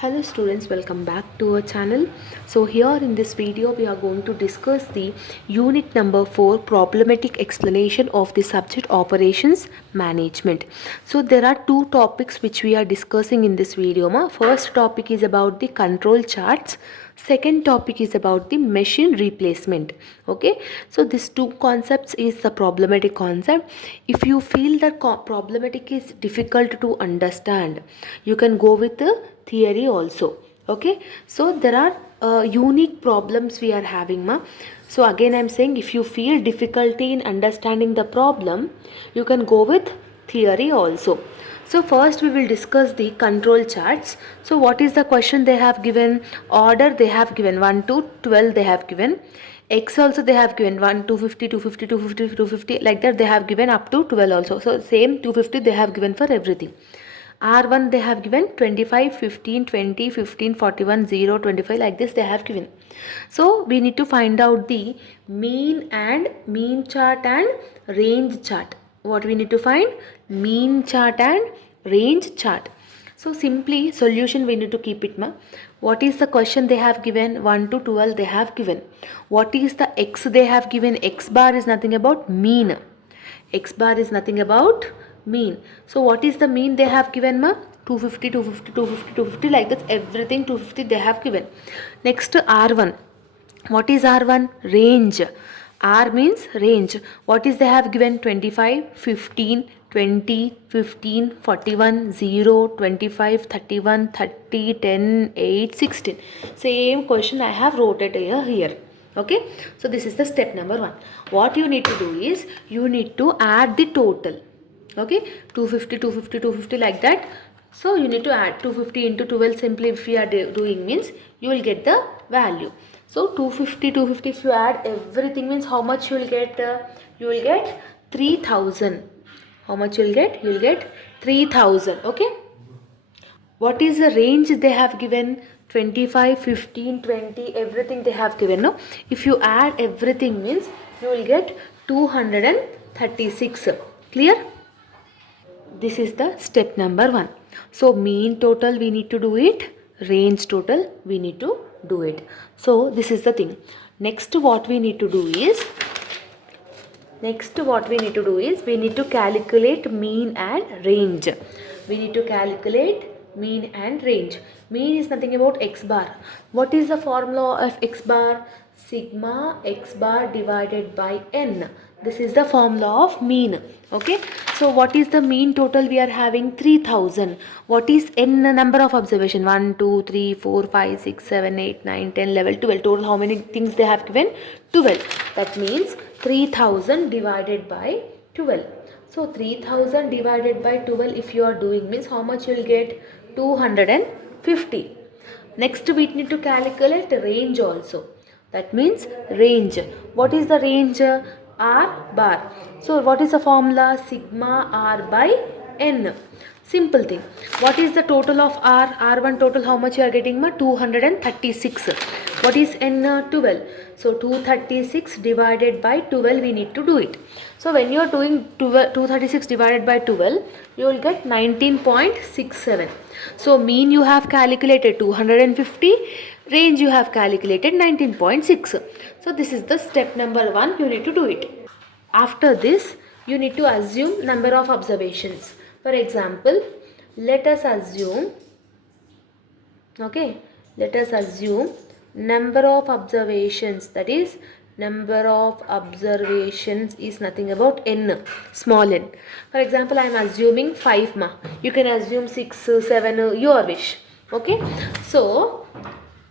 Hello students, welcome back to our channel. So here in this video we are going to discuss the unit number 4 problematic explanation of the subject operations management. So there are two topics which we are discussing in this video. First topic is about the control charts. Second topic is about the machine replacement. Okay, so these two concepts is the problematic concept. If you feel that problematic is difficult to understand, you can go with the theory also. Okay, so there are unique problems we are having, so again I'm saying, if you feel difficulty in understanding the problem, you can go with theory also. So first we will discuss the control charts. So what is the question they have given? Order they have given 1 to 12 they have given. X also they have given 1, 250, 250, 250, 250, like that they have given up to 12 also. So same 250 they have given for everything. R1 they have given 25, 15, 20, 15, 41, 0, 25, like this they have given. So we need to find out the mean chart and range chart. What we need to find? Mean chart and range chart. So simply solution we need to keep it, What is the question they have given? 1 to 12 they have given. What is the x they have given? X bar is nothing about mean. X bar is nothing about mean. So what is the mean they have given, 250, 250, 250, 250, like that everything 250 they have given. Next R1. What is R1? Range. R means range. What is they have given? 25, 15, 20, 15, 41, 0, 25, 31, 30, 10, 8, 16. Same question I have wrote it here. Okay, so this is the step number 1. What you need to do is, you need to add the total. Okay, 250, 250, 250, like that. So you need to add 250 into 12. Simply if we are doing means, you will get the value. So 250, 250, if you add everything means, how much you will get? You will get 3000. How much you will get? You will get 3000. Okay. What is the range they have given? 25, 15, 20, everything they have given. No, if you add everything means, you will get 236. Clear? This is the step number 1. So mean total we need to do it, range total we need to do it. So this is the thing. Next what we need to do is, we need to calculate mean and range. We need to calculate mean and range. Mean is nothing about x bar. What is the formula of x bar? Sigma x bar divided by n. This is the formula of mean. Okay. So what is the mean total we are having? 3000. What is n number of observation? 1, 2, 3, 4, 5, 6, 7, 8, 9, 10, 11, 12. Total how many things they have given? 12. That means 3000 divided by 12. So 3000 divided by 12 if you are doing means, how much you will get? 250. Next we need to calculate range also. That means range. What is the range? R bar. So what is the formula? Sigma R by N. Simple thing. What is the total of R? R1 total how much you are getting? 236. What is N? 12. So 236 divided by 12 we need to do it. So when you are doing 236 divided by 12, you will get 19.67. So mean you have calculated 250, range you have calculated 19.6. So this is the step number 1, you need to do it. After this, you need to assume number of observations. For example, let us assume number of observations, that is number of observations is nothing about n, small n. For example, I am assuming 5, you can assume 6, 7, your wish. Okay, so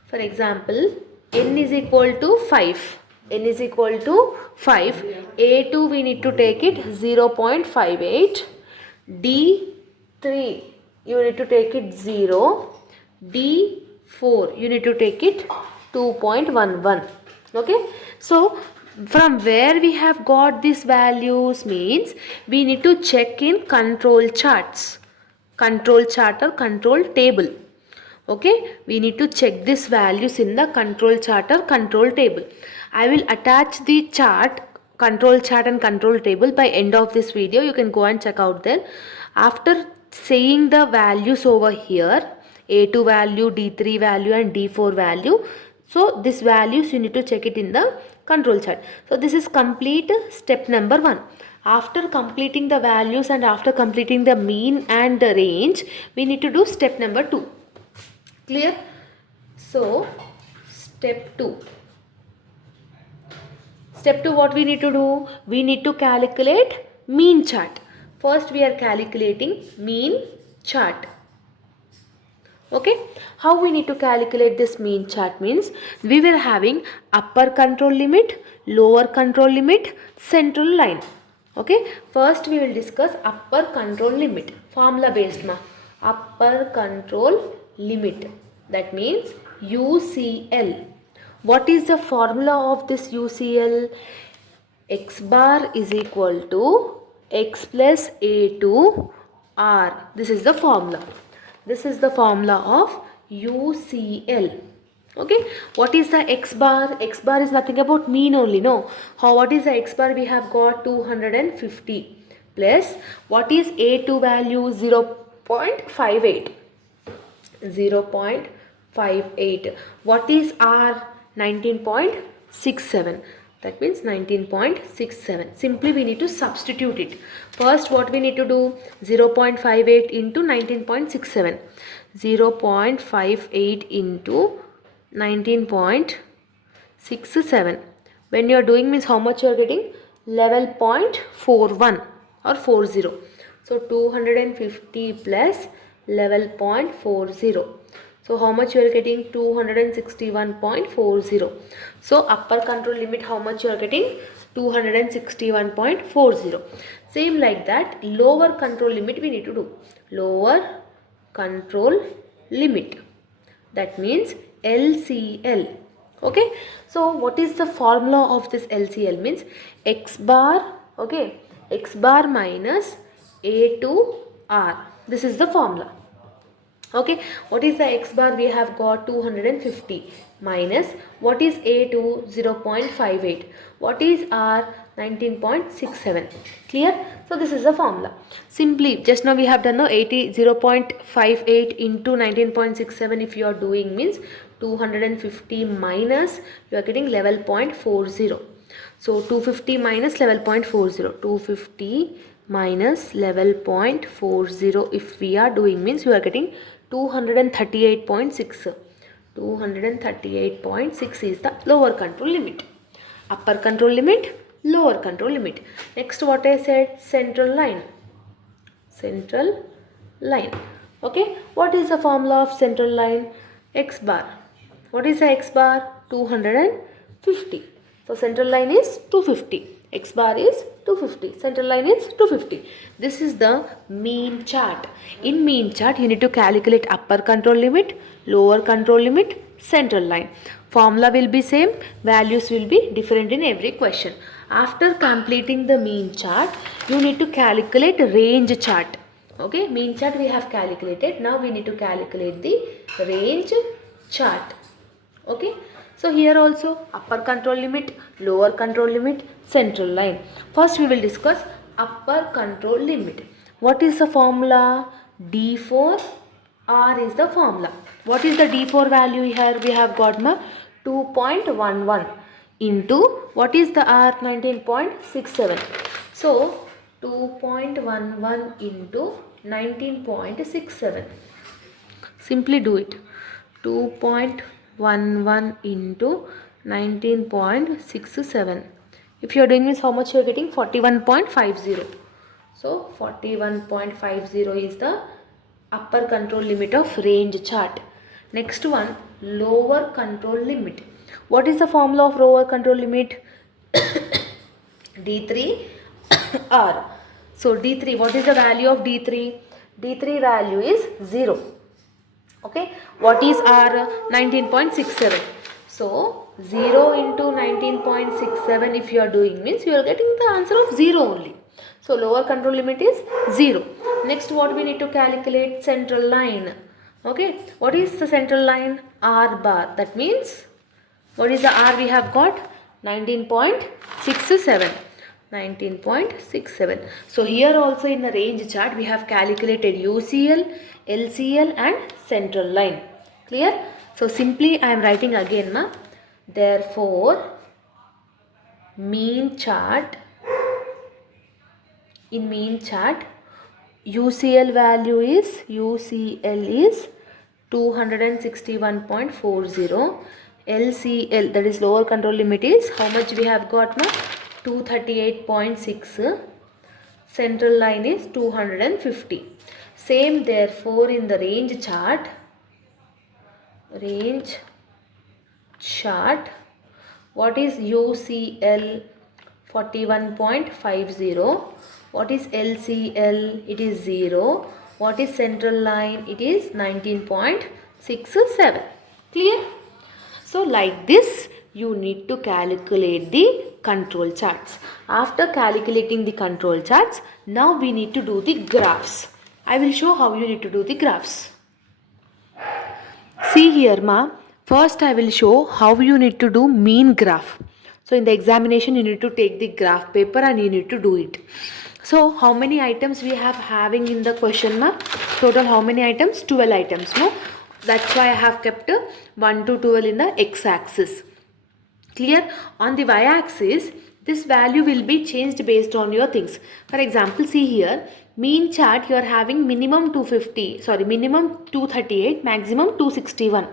for example, n is equal to 5. N is equal to 5. A2 we need to take it 0.58. D3 you need to take it 0. D4 you need to take it 2.11. Okay. So from where we have got these values means, we need to check in control charts. Control chart or control table. Okay, we need to check these values in the control chart or control table. I will attach the chart, control chart and control table by end of this video. You can go and check out there. After saying the values over here, A2 value, D3 value and D4 value. So these values you need to check it in the control chart. So this is complete step number 1. After completing the values and after completing the mean and the range, we need to do step number 2. Clear? So step 2. Step 2, what we need to do? We need to calculate mean chart. First we are calculating mean chart. Okay, how we need to calculate this mean chart means we were having upper control limit, lower control limit, central line. Okay, first we will discuss upper control limit, formula based ma. Upper control limit, that means UCL. What is the formula of this UCL? X bar is equal to x plus A2 R. This is the formula. This is the formula of UCL. Okay, what is the x bar? X bar is nothing about mean only, no. What is the x bar? We have got 250 plus what is A2 value? 0.58. 0.58. What is R? 19.67. That means 19.67. Simply we need to substitute it. First what we need to do? 0.58 into 19.67. 0.58 into 19.67. When you are doing means how much you are getting? 11.41 or 40. So 250 plus 11.40. So how much you are getting? 261.40. So upper control limit, how much you are getting? 261.40. Same like that, lower control limit we need to do. Lower control limit, that means LCL. Okay, so what is the formula of this LCL? Means x bar, okay, x bar minus A2R. This is the formula. Okay, what is the x bar? We have got 250 minus what is A2? 0.58. What is R? 19.67. Clear? So this is the formula. Simply just now we have done no 0.58 into 19.67. if you are doing means 250 minus you are getting 11.40. So 250 minus 11.40. 250 minus 11.40 if we are doing means you are getting 238.6. 238.6 is the lower control limit. Upper control limit, lower control limit. Next what I said? Central line. Central line. Okay, what is the formula of central line? X bar. What is the x bar? 250. So central line is 250. X bar is 250. Central line is 250. This is the mean chart. In mean chart, you need to calculate upper control limit, lower control limit, central line. Formula will be same. Values will be different in every question. After completing the mean chart, you need to calculate range chart. Okay, mean chart we have calculated. Now we need to calculate the range chart. Okay, so here also upper control limit, lower control limit, central line. First we will discuss upper control limit. What is the formula? D4 R is the formula. What is the D4 value here? We have got 2.11 into what is the R? 19.67. So 2.11 into 19.67. Simply do it. 2.11 into 19.67. If you are doing this, how much you are getting? 41.50. So 41.50 is the upper control limit of range chart. Next one, lower control limit. What is the formula of lower control limit? D3 R. So D3, what is the value of D3? D3 value is 0. Okay, what is R? 19.67. So 0 into 19.67 if you are doing means you are getting the answer of 0 only. So lower control limit is 0. Next what we need to calculate? Central line. Okay, what is the central line? R bar. That means what is the R we have got? 19.67. 19.67. So here also in the range chart we have calculated UCL, LCL and central line. Clear? So simply I am writing again, ma. Therefore mean chart, in mean chart UCL value is 261.40. LCL, that is lower control limit, is how much we have got now? 238.6. Central line is 250. Same therefore in the range chart, what is UCL? 41.50. What is LCL? It is 0. What is central line? It is 19.67. Clear? So like this you need to calculate the control charts. After calculating the control charts, now we need to do the graphs. I will show how you need to do the graphs. See here, ma. First I will show how you need to do mean graph. So in the examination you need to take the graph paper and you need to do it. So how many items we have having in the question, ma? Total how many items? 12 items, no? That's why I have kept 1 to 12 in the x-axis. Clear? On the y-axis, this value will be changed based on your things. For example, see here, mean chart you are having minimum 238, maximum 261.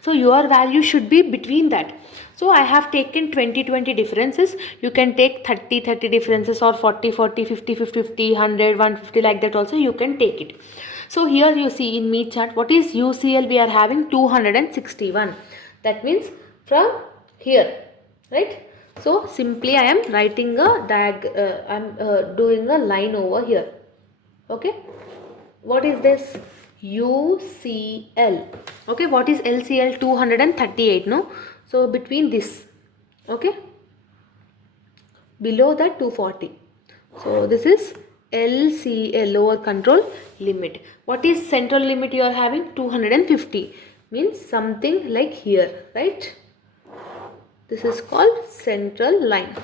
So your value should be between that. So I have taken 20 differences. You can take 30 differences or 40 50 50 100 150, like that also you can take it. So here you see in mean chart, what is UCL? We are having 261. That means from here, right? So simply I am writing a doing a line over here. Okay, what is this? UCL. Okay, what is LCL? 238, no? So between this, okay, below that 240. So this is LCL, lower control limit. What is central limit you are having? 250, means something like here, right? This is called central line.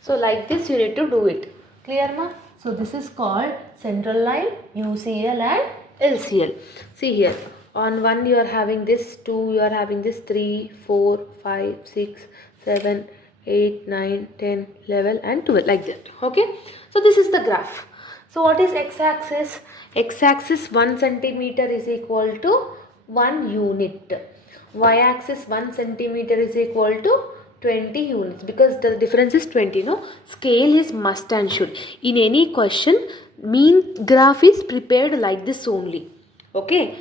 So like this you need to do it. Clear, ma? So this is called central line, UCL and LCL. See here, on 1 you are having this, 2 you are having this, 3, 4, 5, 6, 7, 8, 9, 10, 11 and 12, like that. Okay. So this is the graph. So what is x-axis? X-axis 1 centimeter is equal to 1 unit. Y-axis 1 centimeter is equal to 20 units, because the difference is 20, no? Scale is must and should. In any question, mean graph is prepared like this only. Okay.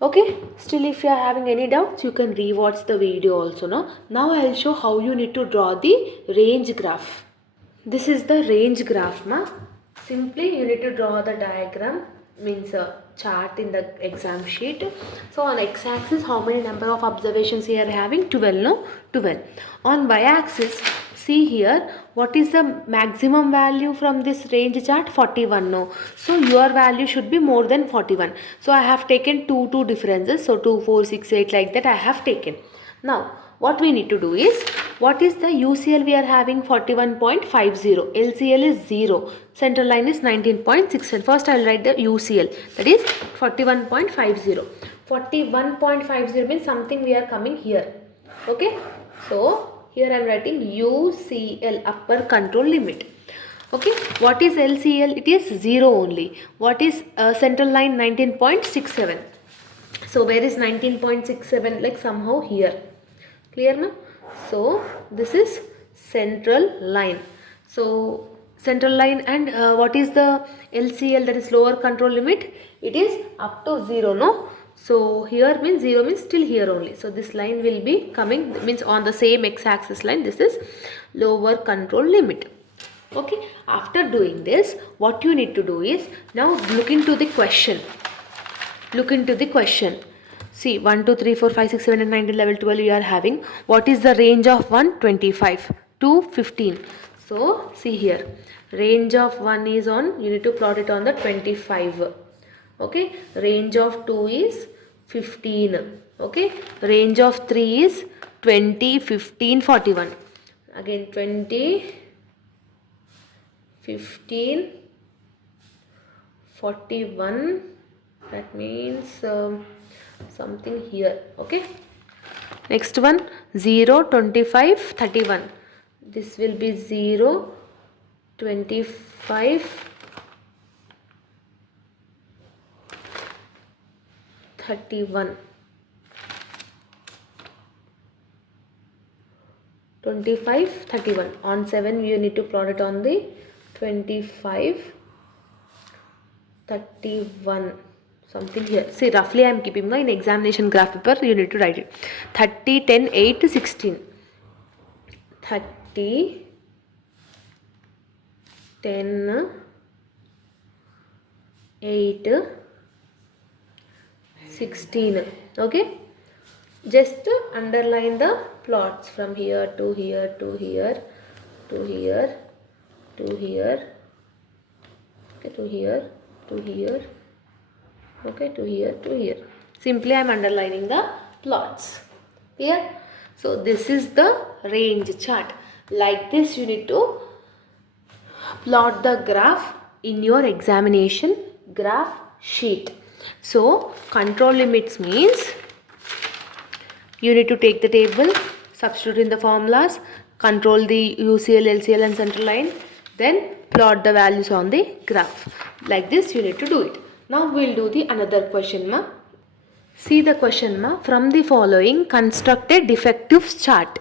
Okay. Still if you are having any doubts, you can rewatch the video also, no? Now I will show how you need to draw the range graph. This is the range graph, ma. Simply you need to draw the diagram, means a chart in the exam sheet. So on x-axis, how many number of observations here having? 12, no? 12. On y-axis, see here, what is the maximum value from this range chart? 41, no? So your value should be more than 41. So I have taken two differences. So 2, 4, 6, 8, like that I have taken. Now what we need to do is, what is the UCL? We are having 41.50. LCL is 0. Central line is 19.67. First I will write the UCL, that is 41.50. 41.50 means something we are coming here. Okay. So here I am writing UCL, upper control limit. Okay. What is LCL? It is 0 only. What is central line? 19.67. So where is 19.67? Like somehow here. Clear, na? So this is central line. So central line, and what is the LCL? That is lower control limit. It is up to 0, no? So here means 0 means still here only. So this line will be coming, means on the same x-axis line. This is lower control limit. Okay. After doing this, what you need to do is, now look into the question. Look into the question. See, 1, 2, 3, 4, 5, 6, 7, 8, 9, 10, 11, 12 you are having. What is the range of 1? 25 to 15. So, see here. Range of 1 is on, you need to plot it on the 25. Okay. Range of 2 is 15. Okay. Range of 3 is 20, 15, 41. Again 20, 15, 41, that means something here. Okay, next one 0, 25, 31. This will be 0, 25, 31. 25, 31. On 7 you need to plot it on the 25, 31, something here. See, roughly I am keeping in examination graph paper, you need to write it. 30, 10, 8, 16. 30, 10, 8, 16. Okay, just underline the plots from here to here to here to here to here, okay, to here to here, okay, to here to here. Simply I am underlining the plots. Clear? So this is the range chart. Like this you need to plot the graph in your examination graph sheet. So control limits means you need to take the table, substitute in the formulas, control the UCL, LCL and central line, then plot the values on the graph. Like this you need to do it. Now we will do the another question, ma. See the question, ma. From the following, construct a defectives chart.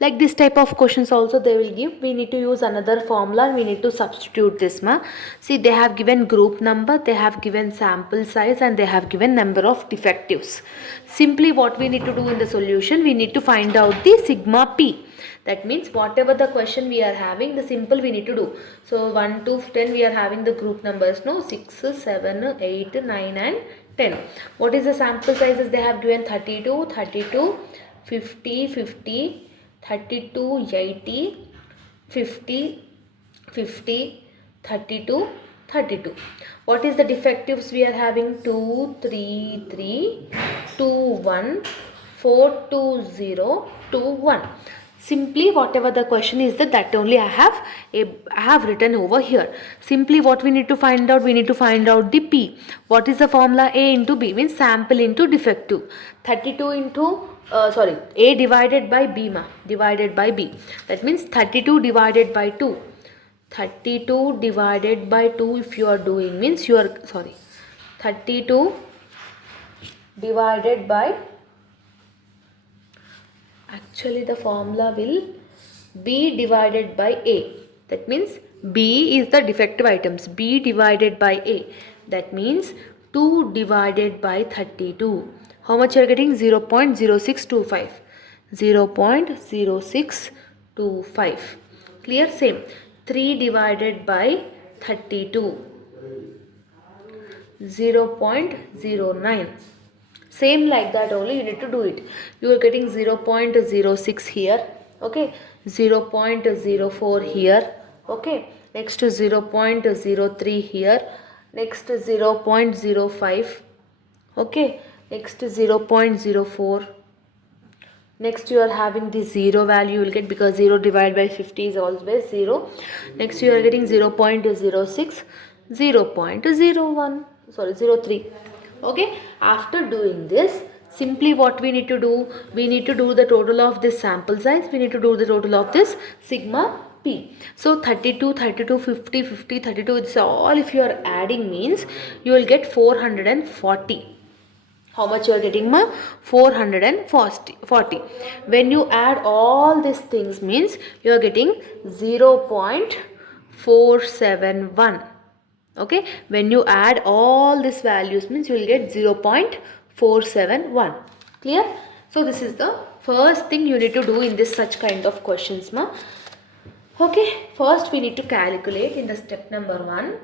Like this type of questions also they will give. We need to use another formula. We need to substitute this, ma. See, they have given group number, they have given sample size and they have given number of defectives. Simply what we need to do in the solution, we need to find out the sigma p. That means whatever the question we are having, the simple we need to do. So 1 to 10 we are having the group numbers, no, 6, 7, 8, 9 and 10. What is the sample sizes they have given? 32, 32, 50, 50, 32, 80, 50, 50, 32, 32. What is the defectives we are having? 2, 3, 3, 2, 1, 4, 2, 0, 2, 1. Simply whatever the question is that only I have written over here. Simply what we need to find out? We need to find out the P. What is the formula? A into B means sample into defective. 32 into A divided by B, ma, divided by B. That means 32 divided by 2. 32 divided by 2 if you are doing means 32 divided by, actually the formula will B divided by A. That means B is the defective items. B divided by A. That means 2 divided by 32. How much you are getting? 0.0625. 0.0625. Clear? Same. 3 divided by 32. 0.09. Same like that only you need to do it. You are getting 0.06 here. Okay. 0.04 here. Okay. Next 0.03 here. Next 0.05. Okay. Next 0.04. Next you are having the 0 value you will get, because 0 divided by 50 is always 0. Next you are getting 0.06, 0.01, 03. Okay, after doing this, simply what we need to do? We need to do the total of this sample size. We need to do the total of this sigma p. So 32, 32, 50, 50, 32, this all if you are adding means you will get 440. How much you are getting, ma? 440. When you add all these things means you are getting 0.471. Okay, when you add all these values means you will get 0.471. Clear? So this is the first thing you need to do in this such kind of questions, ma. Okay, first we need to calculate in the step number 1.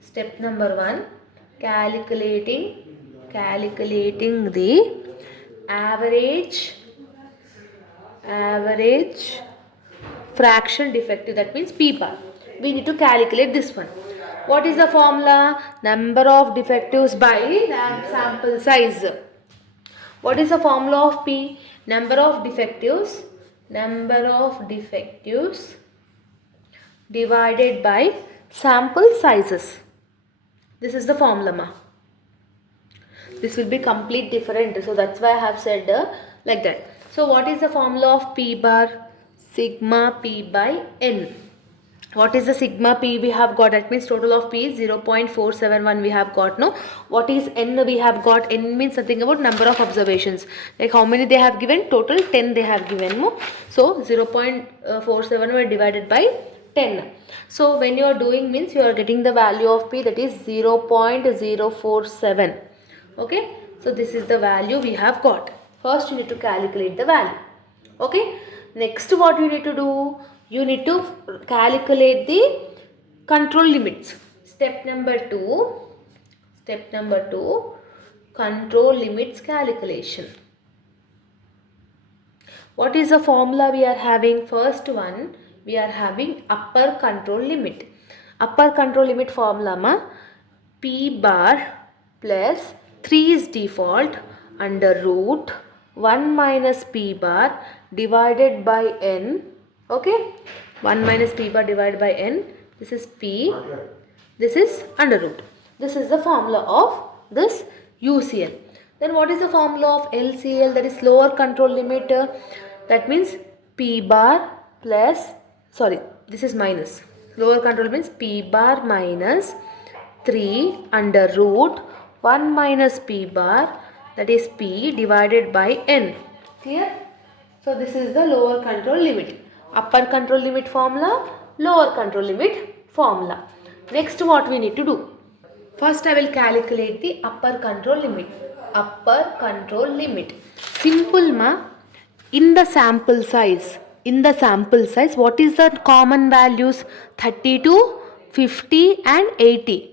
Step number 1, calculating the average fraction defective, that means P bar. We need to calculate this one. What is the formula? Number of defectives by sample size. What is the formula of P? Number of defectives divided by sample sizes. This is the formula, ma. This will be complete different, so that's why I have said like that. So what is the formula of P bar? Sigma P by N. What is the sigma P we have got? That means total of P is 0.471 we have got. No, what is N we have got? N means something about number of observations, like how many they have given. Total 10 they have given. No? So 0.47 were divided by 10. So when you are doing means you are getting the value of P, that is 0.047. Okay, so this is the value we have got. First you need to calculate the value. Okay, next what you need to do? You need to calculate the control limits. Step number 2, control limits calculation. What is the formula we are having? First one, we are having upper control limit. Upper control limit formula, ma, P bar plus 3 is default under root 1 minus P bar divided by N. Okay, 1 minus P bar divided by N. This is P, this is under root. This is the formula of this UCL. Then what is the formula of LCL, that is lower control limit? That means P bar plus, sorry, this is minus. Lower control means P bar minus 3 under root 1 minus P bar, that is P divided by N. Clear? So this is the lower control limit. Upper control limit formula, lower control limit formula. Next what we need to do? First I will calculate the upper control limit. Upper control limit. Simple, ma. In the sample size, what is the common values? 32, 50 and 80.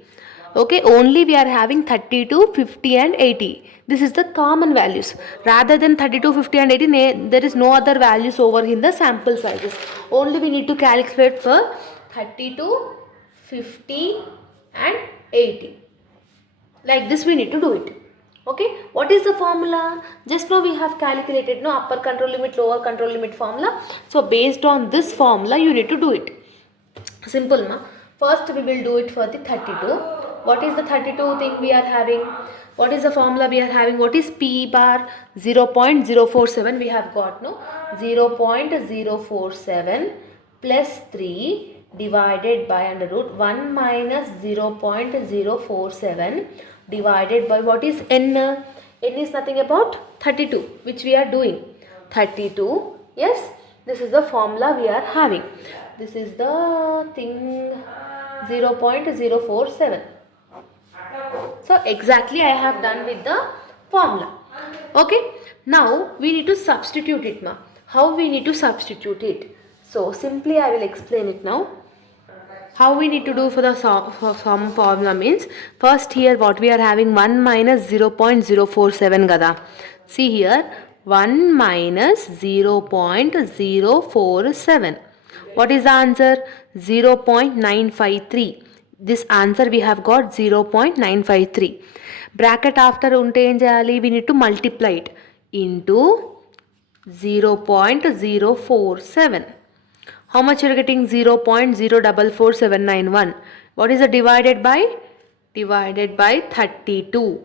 Okay, only we are having 32, 50 and 80. This is the common values. Rather than 32, 50 and 80, there is no other values over in the sample sizes. Only we need to calculate for 32, 50 and 80. Like this we need to do it. Okay, what is the formula? Just now we have calculated, no, upper control limit, lower control limit formula. So based on this formula you need to do it. Simple, ma. First we will do it for the 32. What is the 32 thing we are having? What is the formula we are having? What is P bar? 0.047 we have got, no? 0.047 plus 3 divided by under root 1 minus 0.047 divided by what is N? N is nothing about 32, which we are doing. 32, yes, this is the formula we are having. This is the thing 0.047. So exactly I have done with the formula. Okay, now we need to substitute it, ma. How we need to substitute it? So simply I will explain it now. How we need to do for the sum formula means, first here what we are having 1 minus 0.047 gada. See here 1 minus 0.047. What is the answer? 0.953. This answer we have got 0.953. Bracket after unte em cheyali? We need to multiply it into 0.047. How much you are getting? 0.044791. What is the divided by? Divided by 32.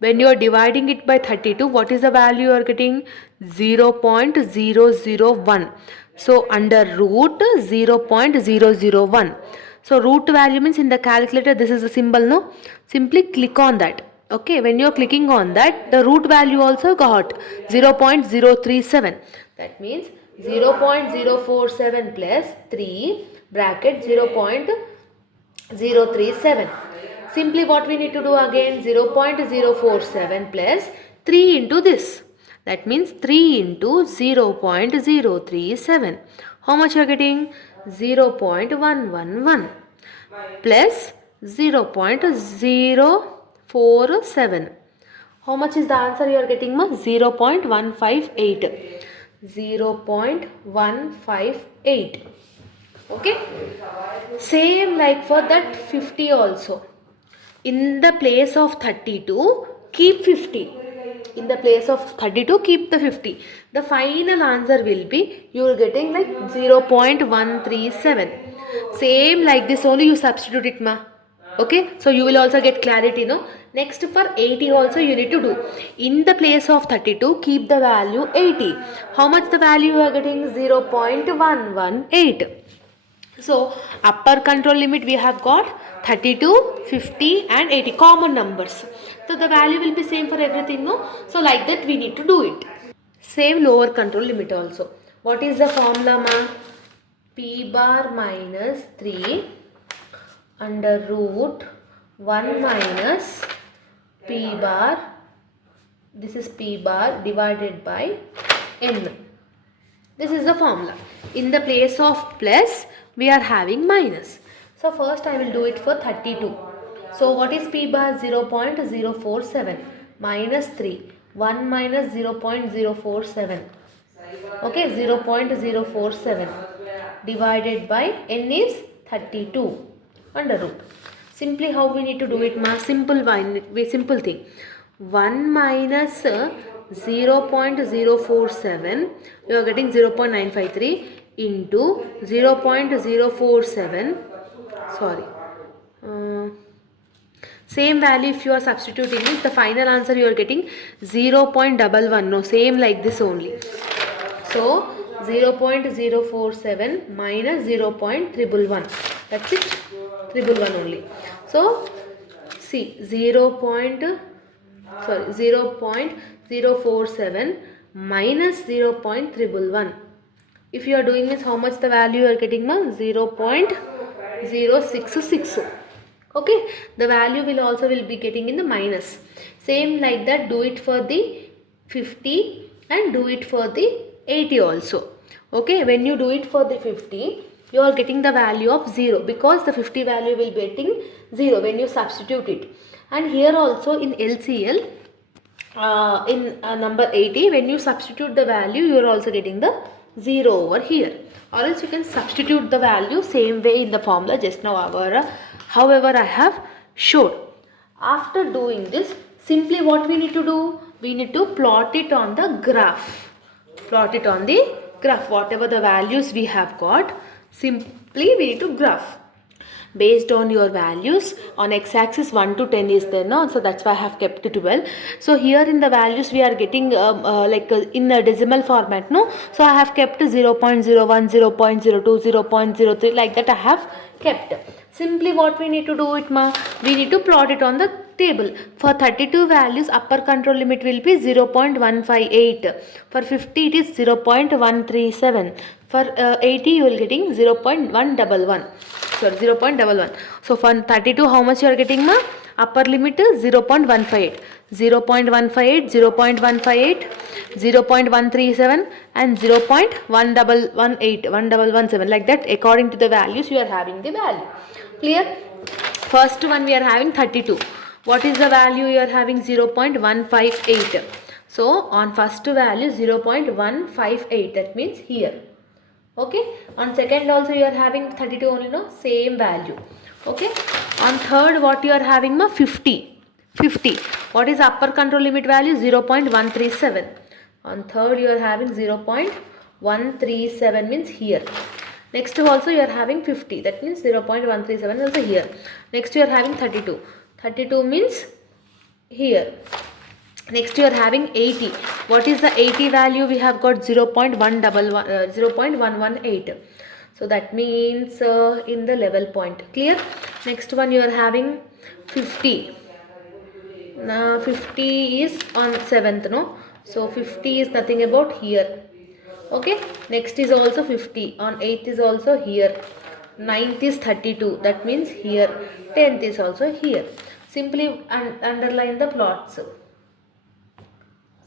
When you are dividing it by 32, what is the value you are getting? 0.001. So under root 0.001. So root value means in the calculator this is the symbol, no? Simply click on that. Okay, when you are clicking on that, the root value also got 0.037. That means 0.047 plus 3 bracket 0.037. Simply what we need to do again? 0.047 plus 3 into this. That means 3 into 0.037. How much you are getting? 0.111 plus 0.047. How much is the answer you are getting, ma? 0.158. 0.158. Okay, same like for that 50 also. In the place of 32 keep 50. in the place of 32 keep the 50. The final answer will be, you are getting like 0.137. Same like this only you substitute it ma. Okay, so you will also get clarity, no? Next for 80 also you need to do. In the place of 32 keep the value 80. How much the value you are getting? 0.118. So upper control limit we have got 32, 50 and 80 common numbers. So the value will be same for everything, no? So like that we need to do it. Same lower control limit also. What is the formula ma? P bar minus 3 under root 1 minus P bar, this is P bar divided by n. This is the formula. In the place of plus we are having minus. So first I will do it for 32. So what is P bar? 0.047 minus 3. 1 minus 0.047. Okay, 0.047 divided by n is 32 under root. Simply how we need to do it ma? Simple thing. 1 minus 0.047, you are getting 0.953 into 0.047, sorry, same value if you are substituting it, the final answer you are getting 0.11, no, same like this only. So 0.047 minus 0.111, that's it, 111 only. So see 0.047 minus 0.111. If you are doing this, how much the value you are getting now? 0.066. Okay, the value will also be getting in the minus. Same like that, do it for the 50 and do it for the 80 also. Okay, when you do it for the 50, you are getting the value of 0 because the 50 value will be getting 0 when you substitute it. And here also in LCL, in number 80, when you substitute the value, you are also getting the 0 over here. Or else you can substitute the value same way in the formula just now, however I have showed. After doing this, simply what we need to do? We need to plot it on the graph. Plot it on the graph. Whatever the values we have got, simply we need to graph. Based on your values, on x-axis 1 to 10 is there, no? So that's why I have kept it 12. So here in the values we are getting in a decimal format, no? So I have kept 0.01, 0.02, 0.03, like that I have kept. Simply what we need to do it ma? We need to plot it on the table. For 32 values, upper control limit will be 0.158. For 50 it is 0.137. For 80 you will getting 0.111. Sorry, 0.11. So for 32 how much you are getting ma? Upper limit is 0.158. 0.158, 0.158, 0.137 and 0.1117, like that according to the values you are having the value. Clear? First one we are having 32. What is the value you are having? 0.158. So on first value 0.158, that means here. Okay, on second also you are having 32 only, no? Same value. Okay, on third what you are having ma? 50. What is upper control limit value? 0.137. On third you are having 0.137, means here. Next also you are having 50, that means 0.137 also here. Next you are having 32. 32 means here. Next you are having 80. What is the 80 value? We have got 0.118. So that means in the level point. Clear? Next one you are having 50. Now 50 is on 7th, no? So 50 is nothing about here. Okay. Next is also 50. On 8th is also here. 9th is 32. That means here. 10th is also here. Simply underline the plots.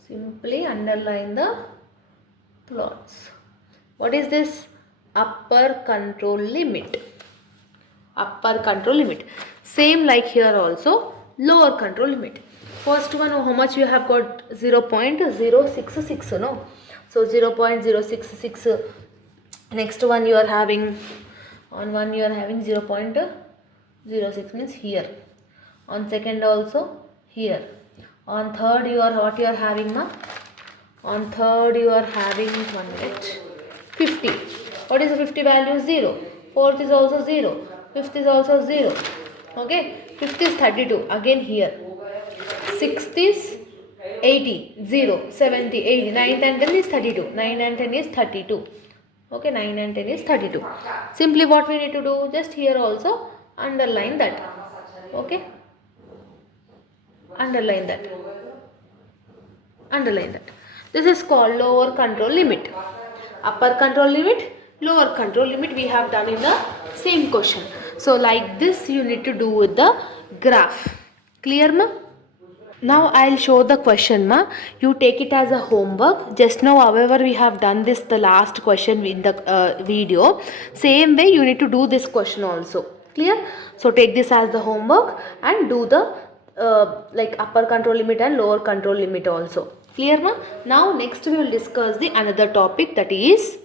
Simply underline the plots. What is this? Upper control limit. Upper control limit. Same like here also, lower control limit. First one, how much you have got? 0.066, no? So 0.066. Next one you are having, on one you are having 0.06, means here. On second also here. On third you are what you are having, ma? On third you are having 1 minute 50. What is the 50 value? 0. Fourth is also 0. Fifth is also 0. Okay. Fifth is 32. Again here. Sixth is 80. 0. 70. 80. Ninth and 10 is 32. 9 and 10 is 32. Okay. 9 and 10 is 32. Simply what we need to do? Just here also underline that. Okay. Underline that. Underline that. This is called lower control limit. Upper control limit, lower control limit we have done in the same question. So like this you need to do with the graph. Clear, ma? Now I'll show the question, ma. You take it as a homework. Just now however we have done this the last question in the video. Same way you need to do this question also. Clear? So take this as the homework and do the like upper control limit and lower control limit also. Clear, ma? Now next we will discuss the another topic, that is,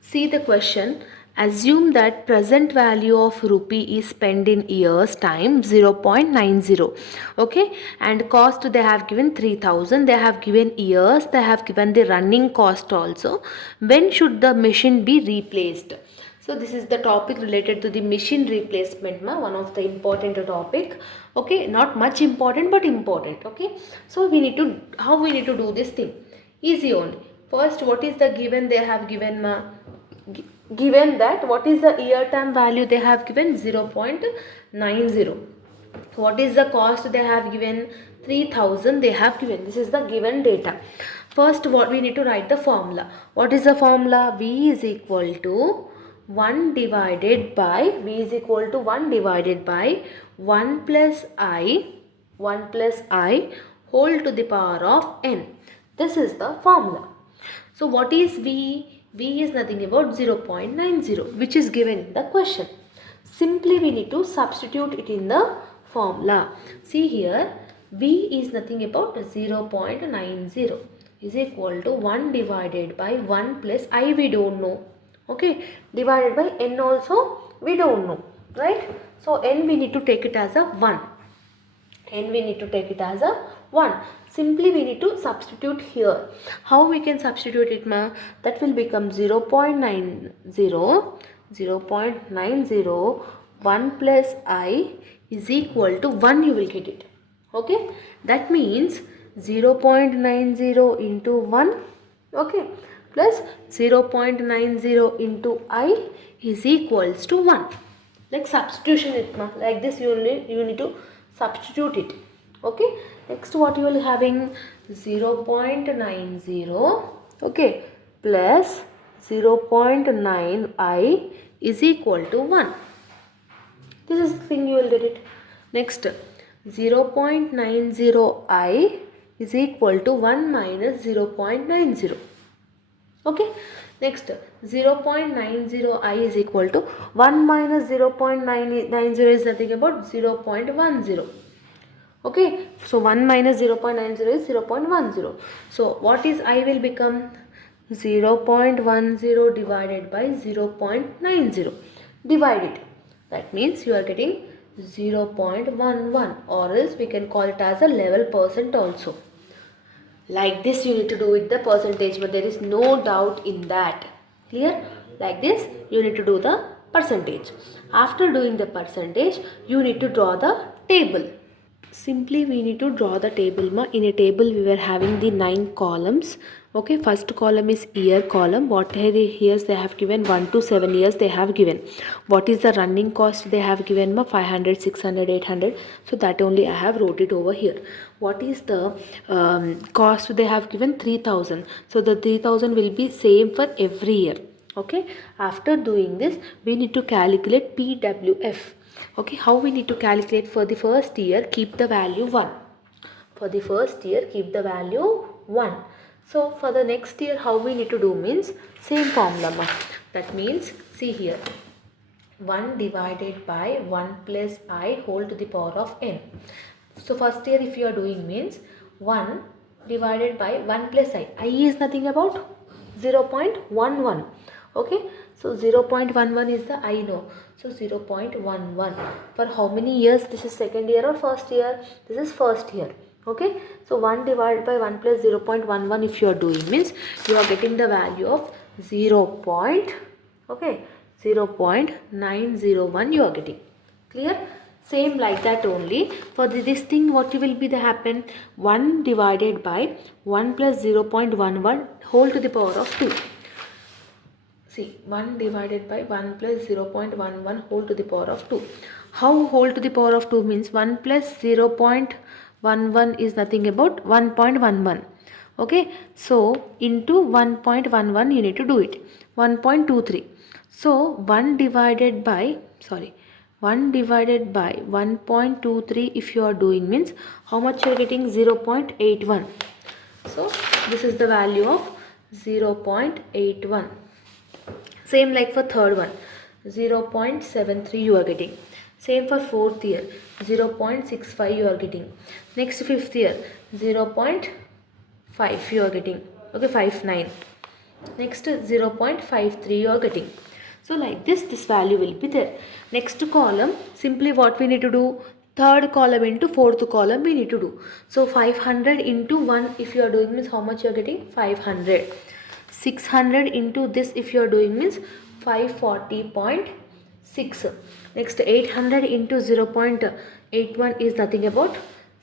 see the question. Assume that present value of rupee is spent in years time 0.90. Okay, and cost they have given 3000. They have given years. They have given the running cost also. When should the machine be replaced? So this is the topic related to the machine replacement, ma, one of the important topic. Okay, not much important but important. Okay, so we need to, how we need to do this thing? Easy only. First, what is the given they have given, ma? Given that what is the year term value they have given? 0.90. What is the cost they have given? 3000 they have given. This is the given data. First, what we need to write the formula. What is the formula? V is equal to 1 divided by 1 plus I whole to the power of n. This is the formula. So what is V? V is nothing about 0.90, which is given in the question. Simply we need to substitute it in the formula. See here, V is nothing about 0.90 is equal to 1 divided by 1 plus I we don't know. Okay, divided by n also we don't know, right? So n we need to take it as a 1. N we need to take it as a 1. Simply we need to substitute here. How we can substitute it, ma? That will become 0.90 1 plus I is equal to 1, you will get it. Okay, that means 0.90 into 1, okay, plus 0.90 into I is equals to 1. Like substitution it, ma. Like this you need to substitute it. Okay, next what you will having? 0.90, okay, plus 0.9 I is equal to 1. This is the thing you will get it. Next, 0.90 I is equal to 1 minus 0.90. Okay, next 0.90 I is equal to 1 minus 0.90 is nothing about 0.10. Okay, so 1 minus 0.90 is 0.10. So what is I will become? 0.10 divided by 0.90. Divide it. That means you are getting 0.11, or else we can call it as a level percent also. Like this you need to do with the percentage, but there is no doubt in that. Clear? Like this you need to do the percentage. After doing the percentage, you need to draw the table. Simply we need to draw the table, ma. In a table we were having the 9 columns. Okay, first column is year column. What are the years they have given? 1 to 7 years they have given. What is the running cost they have given, ma? 500, 600, 800. So that only I have wrote it over here. What is the cost they have given? 3000. So the 3000 will be same for every year. Okay, after doing this we need to calculate PWF. Okay, how we need to calculate? For the first year, keep the value 1. For the first year, keep the value 1. So for the next year, how we need to do means same formula, ma. That means, see here, 1 divided by 1 plus I whole to the power of n. So first year if you are doing means 1 divided by 1 plus I. I is nothing about 0.11. Okay, so 0.11 is the I know. So 0.11. For how many years? This is second year or first year? This is first year. Okay, so 1 divided by 1 plus 0.11 if you are doing means you are getting the value of 0.901 you are getting. Clear? Same like that only for this thing, what will be the happen? 1 divided by 1 plus 0.11 whole to the power of 2. See, 1 divided by 1 plus 0.11 whole to the power of 2. How whole to the power of 2 means? 1 plus 0.11 is nothing about 1.11. Okay, so into 1.11 you need to do it. 1.23. So 1 divided by 1.23 if you are doing means how much you are getting? 0.81. So this is the value of 0.81. Same like for third one, 0.73 you are getting. Same for fourth year, 0.65 you are getting. Next fifth year, 0.5 you are getting. Okay, 59. Next 0.53 you are getting. So like this value will be there. Next column, simply what we need to do? Third column into fourth column we need to do. So 500 into 1 if you are doing means how much you are getting? 500. 600 into this if you are doing means 540.6. Next 800 into 0.81 is nothing about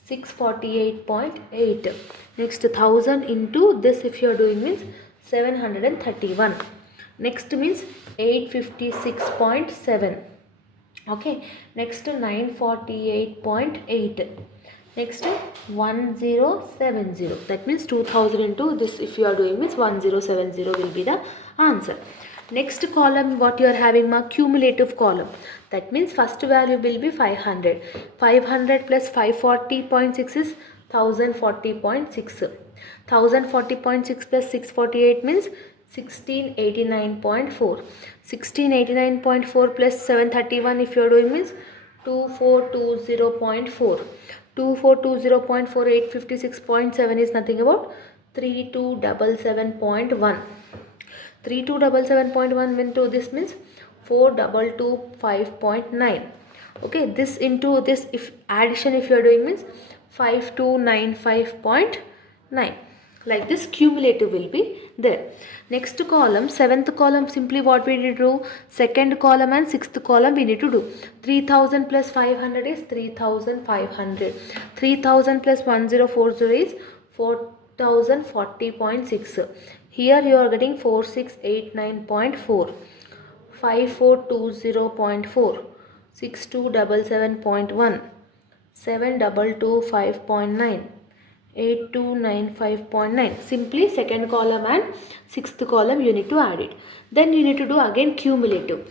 648.8. Next 1000 into this if you are doing means 731. Next means 856.7. Okay, next 948.8. Next 1070, that means 2000 into this if you are doing means 1070 will be the answer. Next column what you are having, cumulative column, that means first value will be 500. 500 plus 540.6 is 1040.6. 1040.6 plus 648 means 1689.4. 1689.4 plus 731 if you are doing means 2420.4. 2420.4, 856.7 is nothing about 3277.1. 3277.1 into this means 4225.9. Okay, this into this if addition if you are doing means 5295.9. Like this cumulative will be there. Next column, seventh column, simply what we need to do? Second column and sixth column we need to do. 3000 plus 500 is 3500. 3000 plus 1040 is 4040.6. Here you are getting 4689.4. 5420.4. 6277.1. 7225.9. 8295.9. Simply second column and sixth column you need to add it. Then you need to do again cumulative.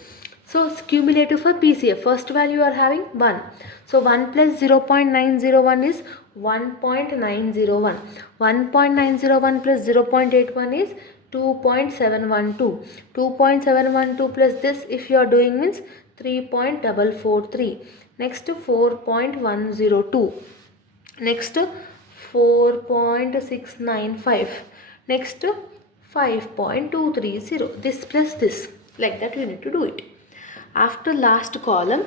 So cumulative for PCF, first value you are having 1. So 1 plus 0.901 is 1.901. 1.901 plus 0.81 is 2.712. 2.712 plus this if you are doing means 3.443. Next 4.102. Next 4.695. Next 5.230. This plus this. Like that you need to do it. After last column,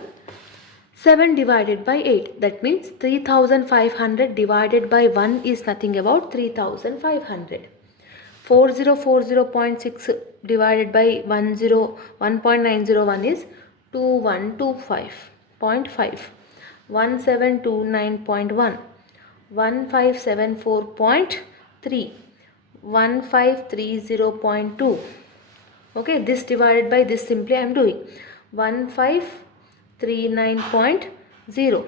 7 divided by 8. That means 3500 divided by 1 is nothing about 3500. 4040.6 divided by 1.901 is 2125.5. 1729.1. 1574.3. 1530.2. Okay, this divided by this simply I am doing 1539.0.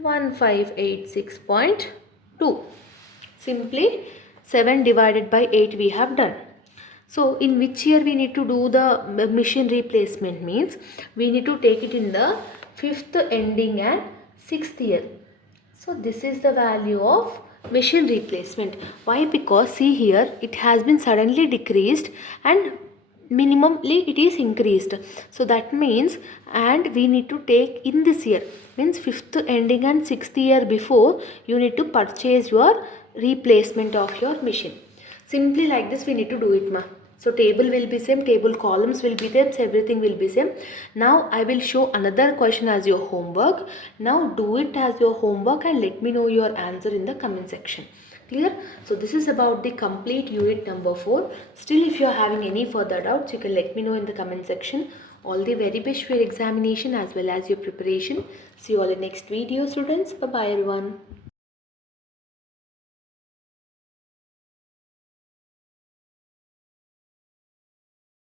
1586.2. Simply 7 divided by 8 we have done. So in which year we need to do the machine replacement means we need to take it in the 5th ending and 6th year. So this is the value of machine replacement. Why? Because see here it has been suddenly decreased and minimally it is increased. So that means and we need to take in this year means 5th ending and 6th year before you need to purchase your replacement of your machine. Simply like this we need to do it, ma. So table will be same, table columns will be there, so everything will be same. Now I will show another question as your homework. Now do it as your homework and let me know your answer in the comment section. Clear? So this is about the complete unit number 4. Still, if you are having any further doubts, you can let me know in the comment section. All the very best for your examination as well as your preparation. See you all in next video, students. Bye bye everyone.